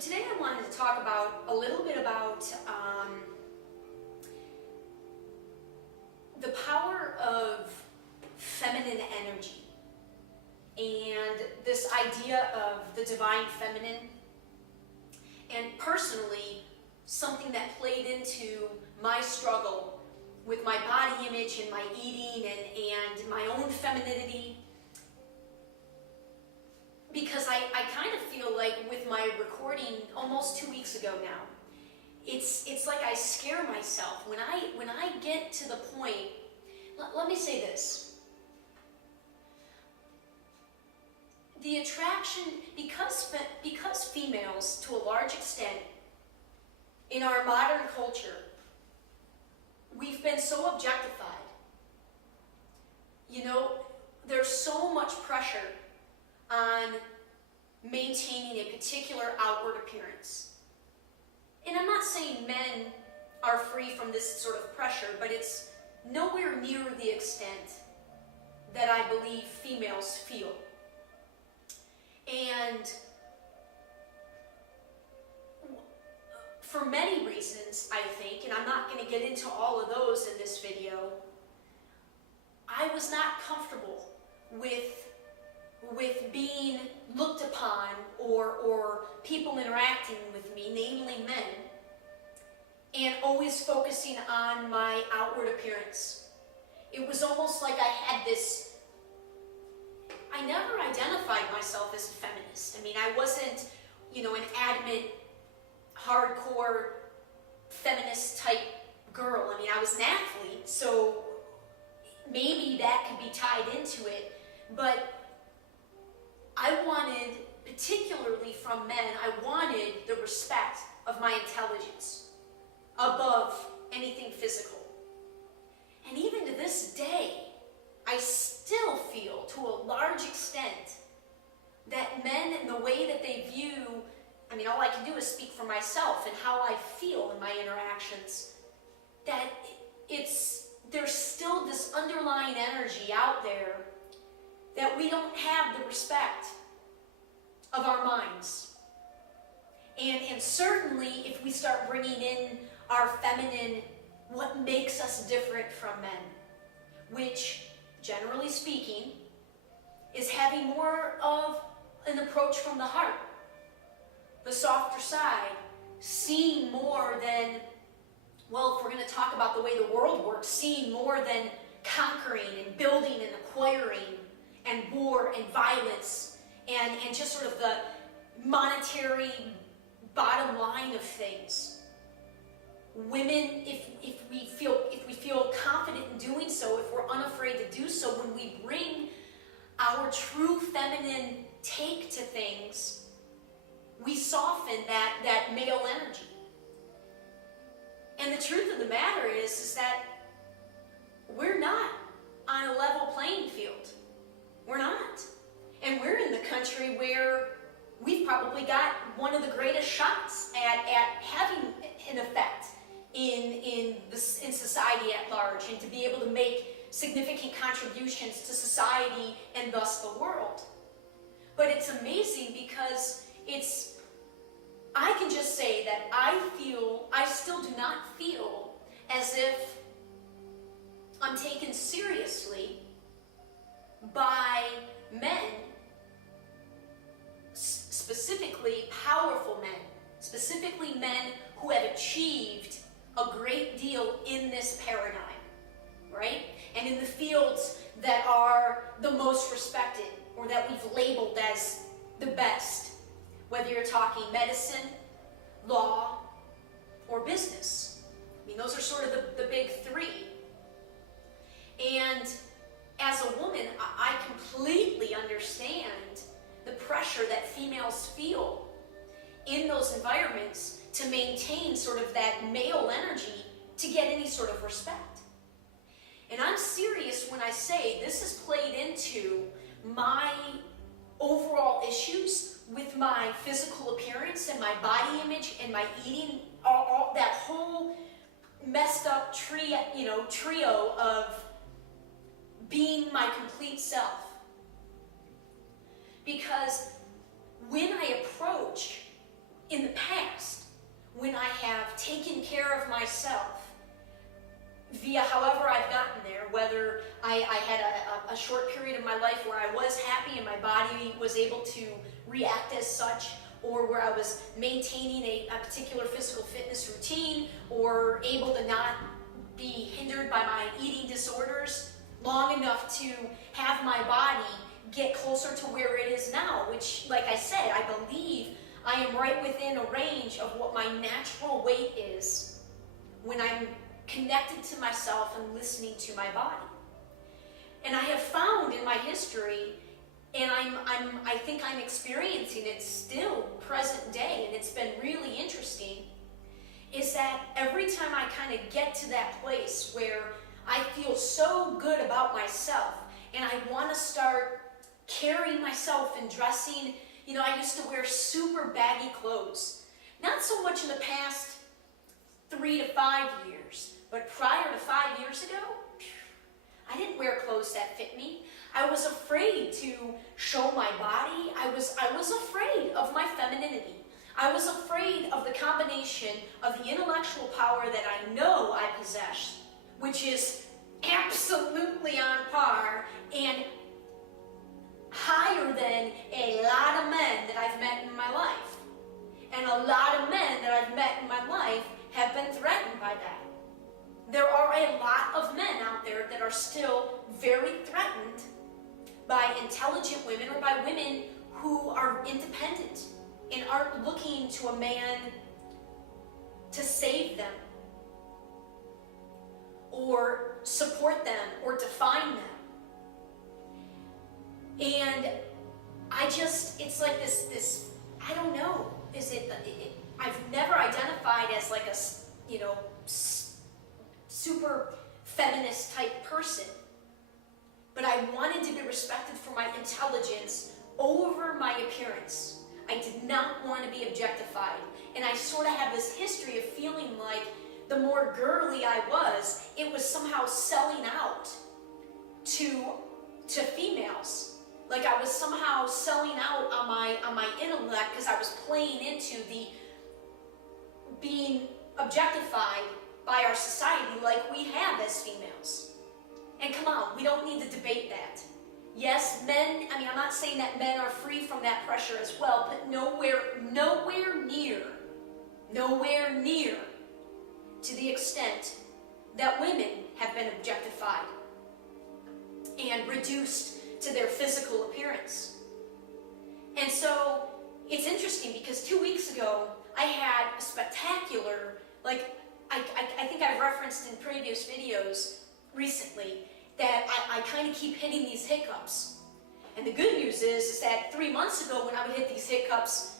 today I wanted to talk about a little bit about the power of feminine energy and this idea of the divine feminine, and personally something that played into my struggle with my body image and my eating and my own femininity. Because I kind of feel like with my recording almost 2 weeks ago now, it's like I scare myself when I get to the point. Let me say this: the attraction, because females to a large extent in our modern culture, we've been so objectified. You know, there's so much pressure on maintaining a particular outward appearance. And I'm not saying men are free from this sort of pressure, but it's nowhere near the extent that I believe females feel. And for many reasons, I think, and I'm not going to get into all of those in this video, I was not comfortable with being looked upon or people interacting with me, namely men, and always focusing on my outward appearance. It was almost like I had this, I never identified myself as a feminist. I mean, I wasn't, an adamant, hardcore feminist type girl. I mean, I was an athlete, so maybe that could be tied into it, but I wanted, particularly from men, I wanted the respect of my intelligence above anything physical. And even to this day, I still feel, to a large extent, that men and the way that they view, all I can do is speak for myself and how I feel in my interactions, that there's still this underlying energy out there that we don't have the respect of our minds. And certainly if we start bringing in our feminine, what makes us different from men, which, generally speaking, is having more of an approach from the heart, the softer side, seeing more than, well, if we're going to talk about the way the world works, seeing more than conquering and building and acquiring and war and violence and just sort of the monetary bottom line of things. Women, if we feel confident in doing so, if we're unafraid to do so, when we bring our true feminine take to things, we soften that male energy. And the truth of the matter is that we're not on a level playing field. We're not. And we're in the country where we've probably got one of the greatest shots at having an effect in society at large, and to be able to make significant contributions to society and thus the world. But it's amazing because I can just say that I still do not feel as if I'm taken seriously by men, specifically powerful men, specifically men who have achieved a great deal in this paradigm, right? And in the fields that are the most respected, or that we've labeled as the best, whether you're talking medicine, law, or business. Those are sort of the big three. And as a woman, I completely understand the pressure that females feel in those environments to maintain sort of that male energy to get any sort of respect. And I'm serious when I say this has played into my overall issues with my physical appearance and my body image and my eating, all that whole messed up trio of being my complete self. Because when I approach in the taken care of myself via however I've gotten there, whether I had a short period of my life where I was happy and my body was able to react as such, or where I was maintaining a particular physical fitness routine, or able to not be hindered by my eating disorders long enough to have my body get closer to where it is now, which, like I said, I believe I am right within a range of what my natural weight is when I'm connected to myself and listening to my body. And I have found in my history, and I think I'm experiencing it still present day, and it's been really interesting, is that every time I kind of get to that place where I feel so good about myself and I want to start carrying myself and dressing, you know, I used to wear super baggy clothes. Not so much in the past 3 to 5 years, but prior to 5 years ago, I didn't wear clothes that fit me. I was afraid to show my body. I was afraid of my femininity. I was afraid of the combination of the intellectual power that I know I possess, which is absolutely on par and higher than a lot of men that I've met in my life. And a lot of men that I've met in my life have been threatened by that. There are a lot of men out there that are still very threatened by intelligent women or by women who are independent and aren't looking to a man to save them or support them or define them. And it's like this, I don't know, I've never identified as like a, super feminist type person, but I wanted to be respected for my intelligence over my appearance. I did not want to be objectified, and I sort of have this history of feeling like the more girly I was, it was somehow selling out to females. Like I was somehow selling out on my intellect because I was playing into the being objectified by our society like we have as females. And come on, we don't need to debate that. Yes, men, I'm not saying that men are free from that pressure as well, but nowhere near to the extent that women have been objectified and reduced to their physical appearance. And so it's interesting because 2 weeks ago I had a spectacular, I think I've referenced in previous videos recently that I kind of keep hitting these hiccups. And the good news is that 3 months ago when I would hit these hiccups,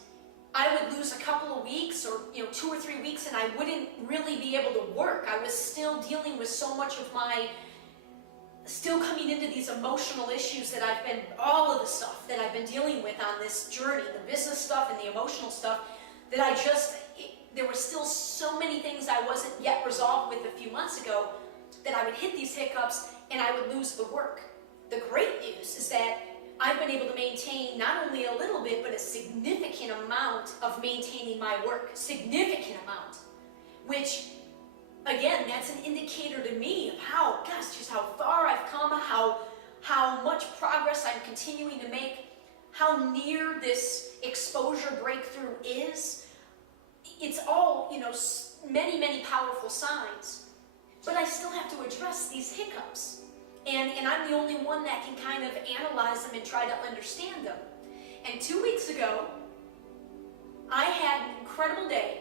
I would lose a couple of weeks or 2 or 3 weeks and I wouldn't really be able to work. I was still dealing with so much of still coming into these emotional issues that all of the stuff that I've been dealing with on this journey, the business stuff and the emotional stuff, that there were still so many things I wasn't yet resolved with a few months ago that I would hit these hiccups and I would lose the work. The great news is that I've been able to maintain not only a little bit, but a significant amount of maintaining my work, significant amount, which again, that's an indicator to me of just how far I've come, how much progress I'm continuing to make, how near this exposure breakthrough is. It's all, many, many powerful signs. But I still have to address these hiccups. And I'm the only one that can kind of analyze them and try to understand them. And 2 weeks ago, I had an incredible day.